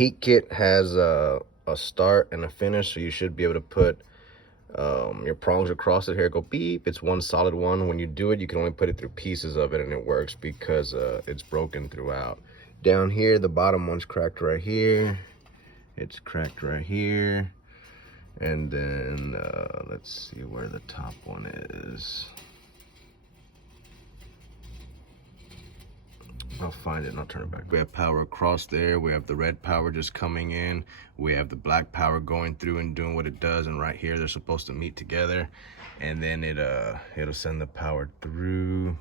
heat kit has a start and a finish, so you should be able to put your prongs across it. Here, go beep. It's one solid one. When you do it, you can only put it through pieces of it, and it works because it's broken throughout. Down here, the bottom one's cracked right here. It's cracked right here. And then let's see where the top one is. I'll find it and I'll turn it back. We have power across there. We have the red power just coming in. We have the black power going through and doing what it does. And right here, they're supposed to meet together. And then it'll send the power through.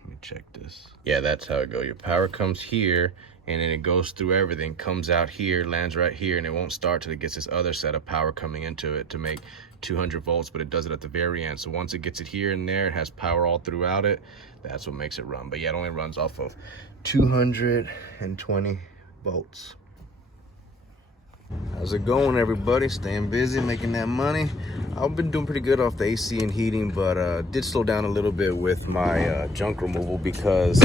Let me check this. Yeah, that's how it goes. Your power comes here, and then it goes through everything, comes out here, lands right here, and it won't start till it gets this other set of power coming into it to make 200 volts, but it does it at the very end. So once it gets it here and there, it has power all throughout it. That's what makes it run. But yeah, it only runs off of 220 volts. How's it going, everybody? Staying busy, making that money. I've been doing pretty good off the AC and heating, but did slow down a little bit with my junk removal because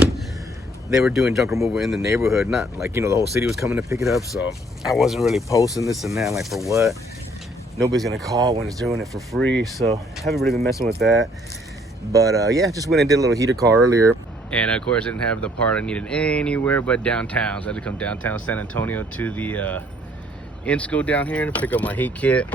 they were doing junk removal in the neighborhood. Not like, you know, the whole city was coming to pick it up, so I wasn't really posting this and that, like, for what? Nobody's gonna call when it's doing it for free, so haven't really been messing with that. But yeah, just went and did a little heater call earlier. And of course, I didn't have the part I needed anywhere but downtown. So I had to come downtown San Antonio to the Insco down here to pick up my heat kit.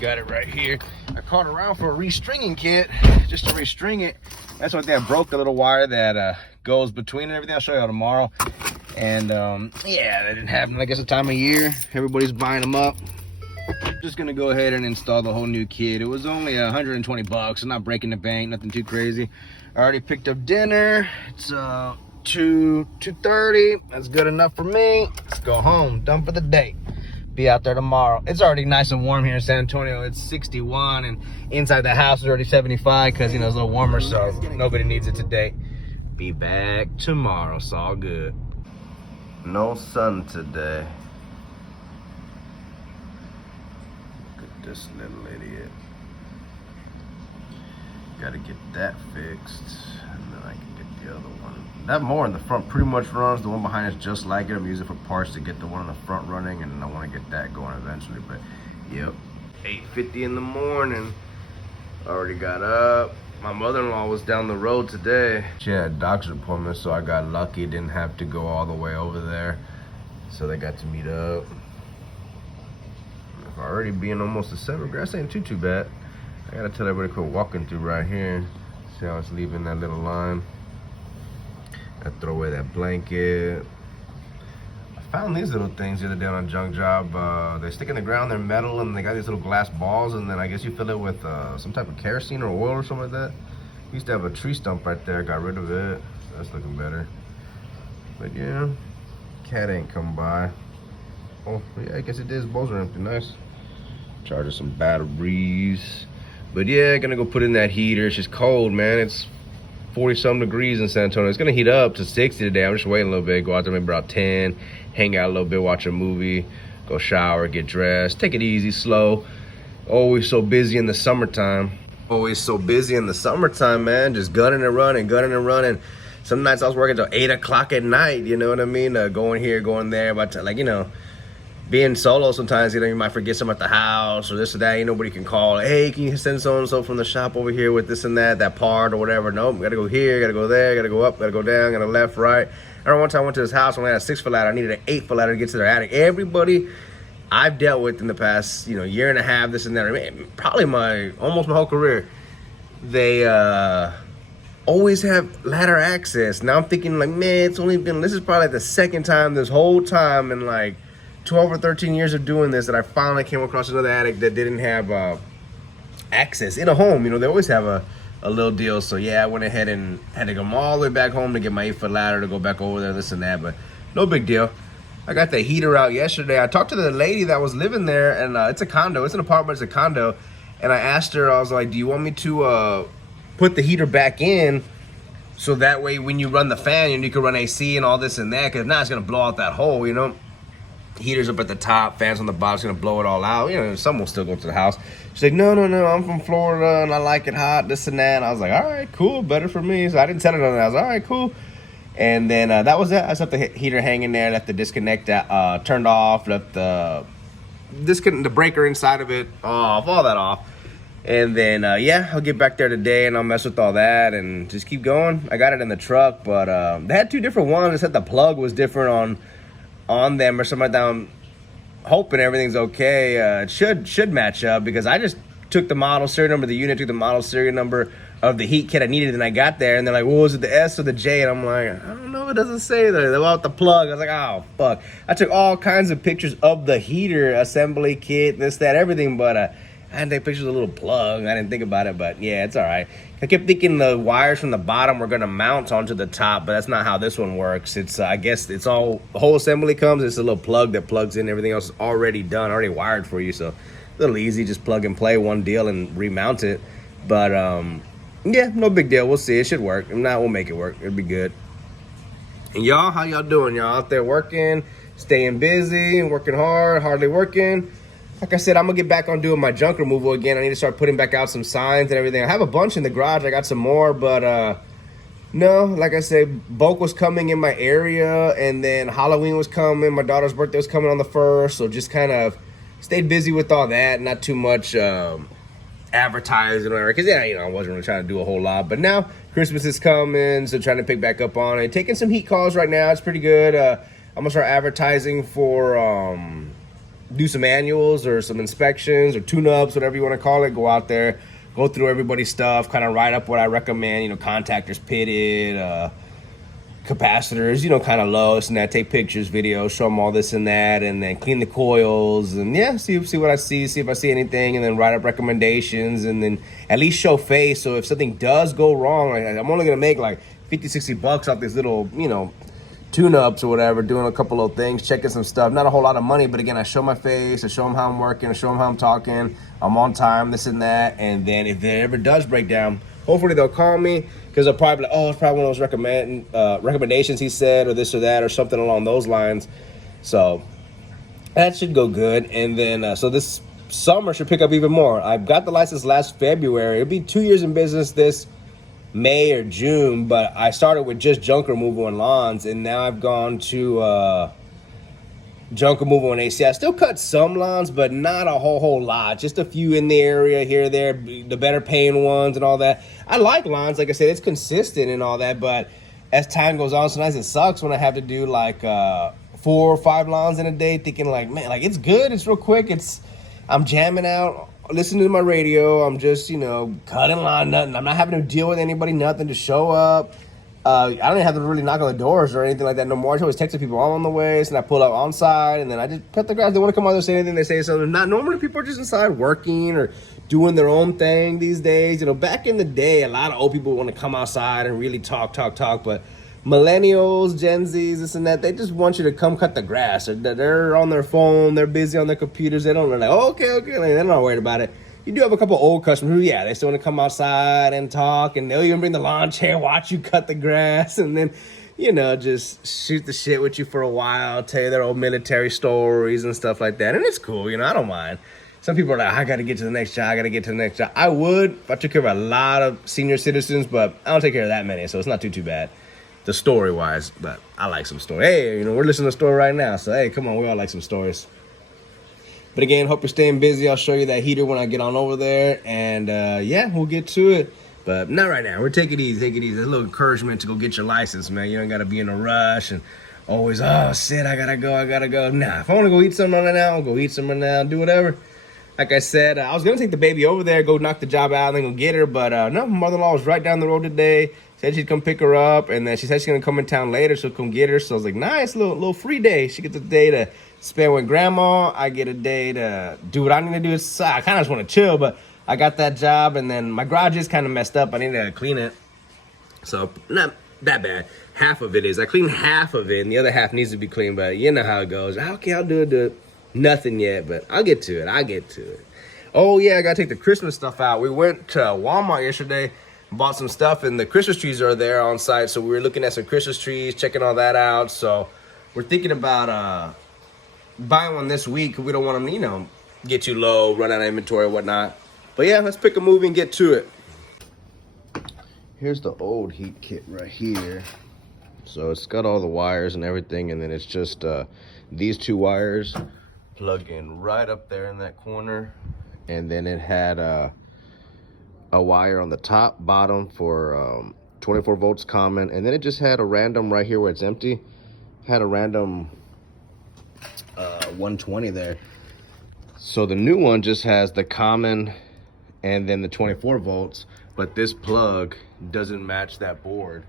Got it right here. I called around for a restringing kit just to restring it. That's what that broke, the little wire that goes between and everything. I'll show you all tomorrow. And yeah, that didn't happen. I guess the time of year, everybody's buying them up. Just gonna go ahead and install the whole new kit. It was only 120 bucks. I'm not breaking the bank, nothing too crazy. I already picked up dinner. It's 2:30. That's good enough for me. Let's go home. Done for the day. Be out there tomorrow. It's already nice and warm here in San Antonio. It's 61, and inside the house is already 75 because, you know, it's a little warmer, so nobody needs it today. Be back tomorrow. It's all good. No sun today. This little idiot. Gotta get that fixed, and then I can get the other one. That mower in the front pretty much runs. The one behind is just like it. I'm using it for parts to get the one in the front running, and I want to get that going eventually. But yep, 8:50 in the morning. Already got up. My mother-in-law was down the road today. She had a doctor's appointment, so I got lucky. Didn't have to go all the way over there, so they got to meet up. Already being almost a 7, grass ain't too bad. I gotta tell everybody to quit walking through right here. See how it's leaving that little line. I throw away that blanket. I found these little things the other day on a junk job. They stick in the ground, they're metal, and they got these little glass balls, and then I guess you fill it with some type of kerosene or oil or something like that. We used to have a tree stump right there, got rid of it. So that's looking better. But yeah, cat ain't come by. Oh yeah, I guess it is. Bowls are empty. Nice. Charging some batteries. But yeah, gonna go put in that heater. It's just cold, man. It's 40-something degrees in San Antonio. It's gonna heat up to 60 today. I'm just waiting a little bit. Go out there maybe about 10. Hang out a little bit, watch a movie. Go shower, get dressed. Take it easy, slow. Always so busy in the summertime. Always so busy in the summertime, man. Just gunning and running, gunning and running. Some nights I was working till 8 o'clock at night. You know what I mean? Going here, going there. But like, you know, being solo sometimes, you know, you might forget something at the house or this or that. Ain't nobody can call. Hey, can you send so-and-so from the shop over here with this and that part or whatever? Nope, gotta go here, gotta go there, gotta go up, gotta go down, gotta left, right. I remember one time I went to this house when I had a 6-foot ladder. I needed an 8-foot ladder to get to their attic. Everybody I've dealt with in the past, you know, year and a half, this and that, I mean, probably almost my whole career, they always have ladder access. Now I'm thinking like, man, this is probably like the second time this whole time in like 12 or 13 years of doing this that I finally came across another attic that didn't have access in a home. You know, they always have a little deal. So yeah, I went ahead and had to come all the way back home to get my 8-foot ladder to go back over there, this and that, but no big deal. I got the heater out yesterday. I talked to the lady that was living there, and it's a condo. It's an apartment, it's a condo. And I asked her, I was like, do you want me to put the heater back in so that way when you run the fan, you can run AC and all this and that, because now it's gonna blow out that hole, you know? Heaters up at the top, fans on the bottom, it's gonna blow it all out. You know, some will still go to the house. She's like, no, I'm from Florida and I like it hot, this and that. And I was like, all right, cool, better for me. So I didn't tell her nothing. I was like, all right, cool. And then that was it. I just left the heater hanging there, left the disconnect turned off, left the breaker inside of it off, all that off. And then yeah, I'll get back there today and I'll mess with all that and just keep going. I got it in the truck, but they had two different ones. They said the plug was different on them or something like that. I'm hoping everything's okay. It should match up, because I just took the model serial number of the unit, took the model serial number of the heat kit I needed, and I got there and they're like, well, was it the S or the J? And I'm like, I don't know, it doesn't say there. About the plug. I was like, oh fuck. I took all kinds of pictures of the heater assembly kit, this, that, everything, but I had to take pictures of the little plug. I didn't think about it, but yeah, it's all right. I kept thinking the wires from the bottom were gonna mount onto the top, but that's not how this one works. It's I guess it's all, the whole assembly comes, it's a little plug that plugs in, everything else is already done, already wired for you, so a little easy, just plug and play, one deal, and remount it. But yeah, no big deal. We'll see. It should work. If not, we'll make it work. It'll be good. And y'all, how y'all doing? Y'all out there working, staying busy, working hard, hardly working? Like I said, I'm gonna get back on doing my junk removal again. I need to start putting back out some signs and everything. I have a bunch in the garage. I got some more, but no, like I said, Bulk was coming in my area, and then Halloween was coming. My daughter's birthday was coming on the 1st, so just kind of stayed busy with all that. Not too much advertising or whatever, because yeah, you know, I wasn't really trying to do a whole lot. But now Christmas is coming, so trying to pick back up on it. Taking some heat calls right now. It's pretty good. I'm gonna start advertising for do some annuals or some inspections or tune-ups, whatever you want to call it. Go out there, go through everybody's stuff, kind of write up what I recommend, you know, contactors pitted, capacitors, you know, kind of low, and that, take pictures, videos, show them all this and that, and then clean the coils, and yeah, see what I see if I see anything, and then write up recommendations, and then at least show face. So if something does go wrong, like, I'm only gonna make like 50-60 bucks off this little, you know, tune-ups or whatever, doing a couple of things, checking some stuff. Not a whole lot of money, but again, I show my face, I show them how I'm working, I show them how I'm talking, I'm on time, this and that. And then if it ever does break down, hopefully they'll call me, because they'll probably be like, oh, it's probably one of those recommendations he said, or this or that, or something along those lines. So that should go good. And then so this summer should pick up even more. I got the license last February. It'll be 2 years in business this May or June, but I started with just junk removal and lawns, and now I've gone to junk removal and AC. I still cut some lawns, but not a whole lot. Just a few in the area here or there, the better paying ones and all that. I like lawns, like I said, it's consistent and all that, but as time goes on, sometimes it sucks when I have to do like 4 or 5 lawns in a day, thinking like, man, like it's good, it's real quick, I'm jamming out, listening to my radio, I'm just, you know, cutting lawn, nothing. I'm not having to deal with anybody, nothing, to show up. I don't even have to really knock on the doors or anything like that no more. I always texting people all on the way, so I pull up on side, and then I just cut the grass. They want to come out there, say anything, they say something. Not normally, people are just inside working or doing their own thing these days. You know, back in the day, a lot of old people want to come outside and really talk, but millennials, Gen Zs, this and that, they just want you to come cut the grass. They're on their phone, they're busy on their computers. They don't, they're like, oh, okay, like, they're not worried about it. You do have a couple old customers who, yeah, they still want to come outside and talk, and they'll even bring the lawn chair, watch you cut the grass, and then, you know, just shoot the shit with you for a while, tell you their old military stories and stuff like that. And it's cool, you know, I don't mind. Some people are like, I got to get to the next job, I would if I took care of a lot of senior citizens, but I don't take care of that many, so it's not too bad, the story-wise. But I like some stories. Hey, you know, we're listening to a story right now, so hey, come on, we all like some stories. But again, hope you're staying busy. I'll show you that heater when I get on over there. And yeah, we'll get to it. But not right now. We're taking it easy, There's a little encouragement to go get your license, man. You don't got to be in a rush and always, oh, shit, I got to go. Nah, if I want to go eat something right now, I'll go eat something right now, do whatever. Like I said, I was going to take the baby over there, go knock the job out, and then go get her. But no, my mother-in-law was right down the road today. Said she'd come pick her up. And then she said she's going to come in town later, so come get her. So I was like, nice, little free day. She gets a day to spend with grandma. I get a day to do what I need to do. I kind of just want to chill, but I got that job, and then my garage is kind of messed up. I need to clean it. So not that bad. Half of it is. I cleaned half of it, and the other half needs to be cleaned, but you know how it goes. Okay, I'll do it. Nothing yet, but I'll get to it. Oh yeah, I gotta take the Christmas stuff out. We went to Walmart yesterday, bought some stuff, and the Christmas trees are there on site, so we were looking at some Christmas trees, checking all that out. So we're thinking about buying one this week. We don't want them, you know, get too low, run out of inventory or whatnot. But yeah, let's pick a movie and get to it. Here's the old heat kit right here. So it's got all the wires and everything, and then it's just these two wires plug in right up there in that corner, and then it had a wire on the top, bottom for 24 volts common, and then it just had a random right here where it's empty, had a random 120 there. So the new one just has the common and then the 24 volts, but this plug doesn't match that board.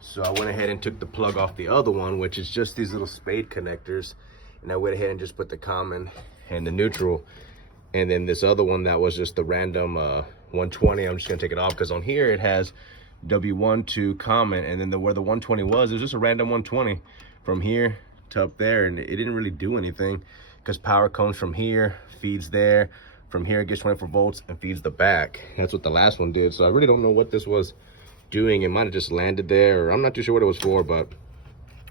So I went ahead and took the plug off the other one, which is just these little spade connectors, and I went ahead and just put the common and the neutral, and then this other one that was just the random 120, I'm just gonna take it off because on here it has W1 to common, and then where the 120 was, it was just a random 120 from here to up there, and it didn't really do anything because power comes from here, feeds there, from here it gets 24 volts and feeds the back. That's what the last one did. So I really don't know what this was doing. It might have just landed there, or I'm not too sure what it was for, but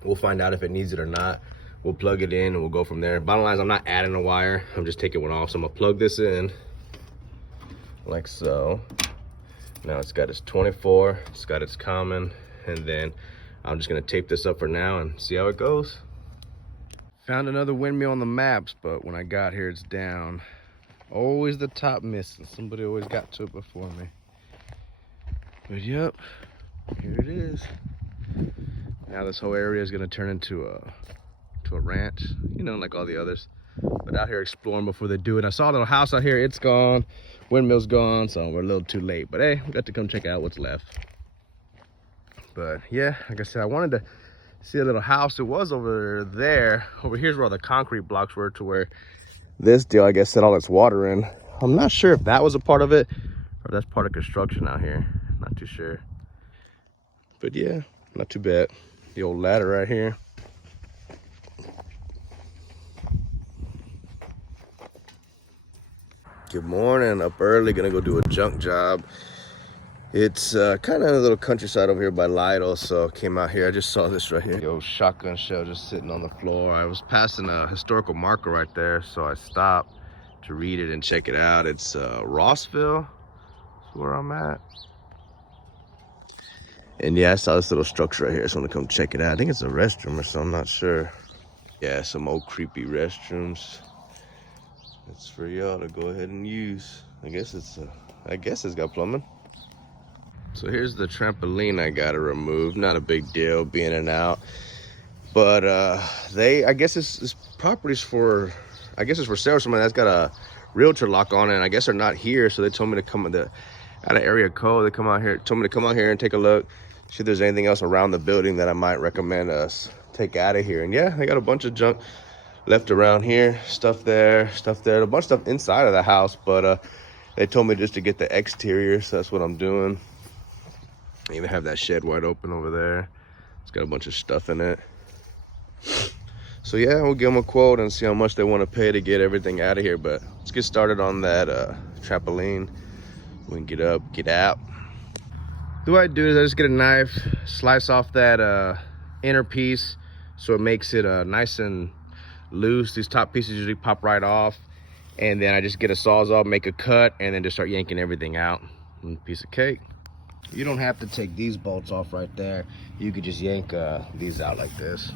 we'll find out if it needs it or not. We'll plug it in and we'll go from there. Bottom line is I'm not adding a wire, I'm just taking one off. So I'm gonna plug this in like so. Now it's got its 24, it's got its common, and then I'm just gonna tape this up for now and see how it goes. Found another windmill on the maps, but when I got here it's down. Always the top missing. Somebody always got to it before me. But yep, here it is. Now this whole area is gonna turn into a ranch, you know, like all the others. But out here exploring before they do it. I saw a little house out here, it's gone. Windmill's gone, so we're a little too late. But hey, we got to come check out what's left. But yeah, like I said, I wanted to see a little house. It was over there. Over here's where all the concrete blocks were, to where this deal, I guess, set all its water in. I'm not sure if that was a part of it or that's part of construction out here. Not too sure. But yeah, not too bad. The old ladder right here. Good morning, up early, gonna go do a junk job. It's kind of a little countryside over here by Lidl, so came out here. I just saw this right here. The old shotgun shell just sitting on the floor. I was passing a historical marker right there, so I stopped to read it and check it out. It's Rossville, that's where I'm at. And yeah, I saw this little structure right here, so I'm gonna come check it out. I think it's a restroom or something, I'm not sure. Yeah, some old creepy restrooms. It's for y'all to go ahead and use. I guess it's got plumbing. So here's the trampoline I gotta remove. Not a big deal, be in and out. But I guess this property's for, I guess it's for sale. Somebody that's got a realtor lock on it, and I guess they're not here, so they told me to come out of area code. They told me to come out here and take a look, see if there's anything else around the building that I might recommend us take out of here. And yeah, they got a bunch of junk left around here, stuff there, a bunch of stuff inside of the house, but they told me just to get the exterior, so that's what I'm doing. I even have that shed wide open over there. It's got a bunch of stuff in it. So yeah, we'll give them a quote and see how much they want to pay to get everything out of here, but let's get started on that trampoline. We can get up, get out. The way I do is I just get a knife, slice off that inner piece so it makes it nice and loose. These top pieces usually pop right off, and then I just get a Sawzall, make a cut, and then just start yanking everything out. One piece of cake. You don't have to take these bolts off right there. You could just yank these out like this.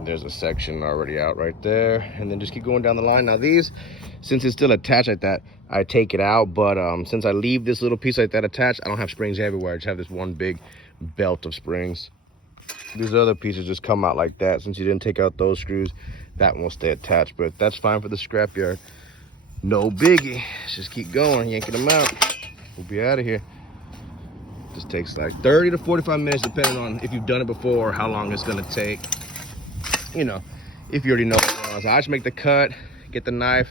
There's a section already out right there, and then just keep going down the line. Now these, since it's still attached like that, I take it out, but since I leave this little piece like that attached, I don't have springs everywhere. I just have this one big belt of springs. These other pieces just come out like that. Since you didn't take out those screws, that one will stay attached, but that's fine for the scrapyard. No biggie. Let's just keep going, yanking them out. We'll be out of here. This takes like 30 to 45 minutes, depending on if you've done it before or how long it's gonna take. You know, if you already know what's going on. So I just make the cut, get the knife,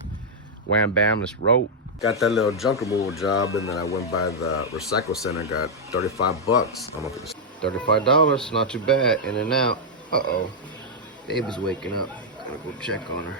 wham bam, let's roll. Got that little junk removal job, and then I went by the recycle center, got 35 bucks. I'm gonna $35, not too bad, in and out. Uh-oh, baby's waking up. Gotta go check on her.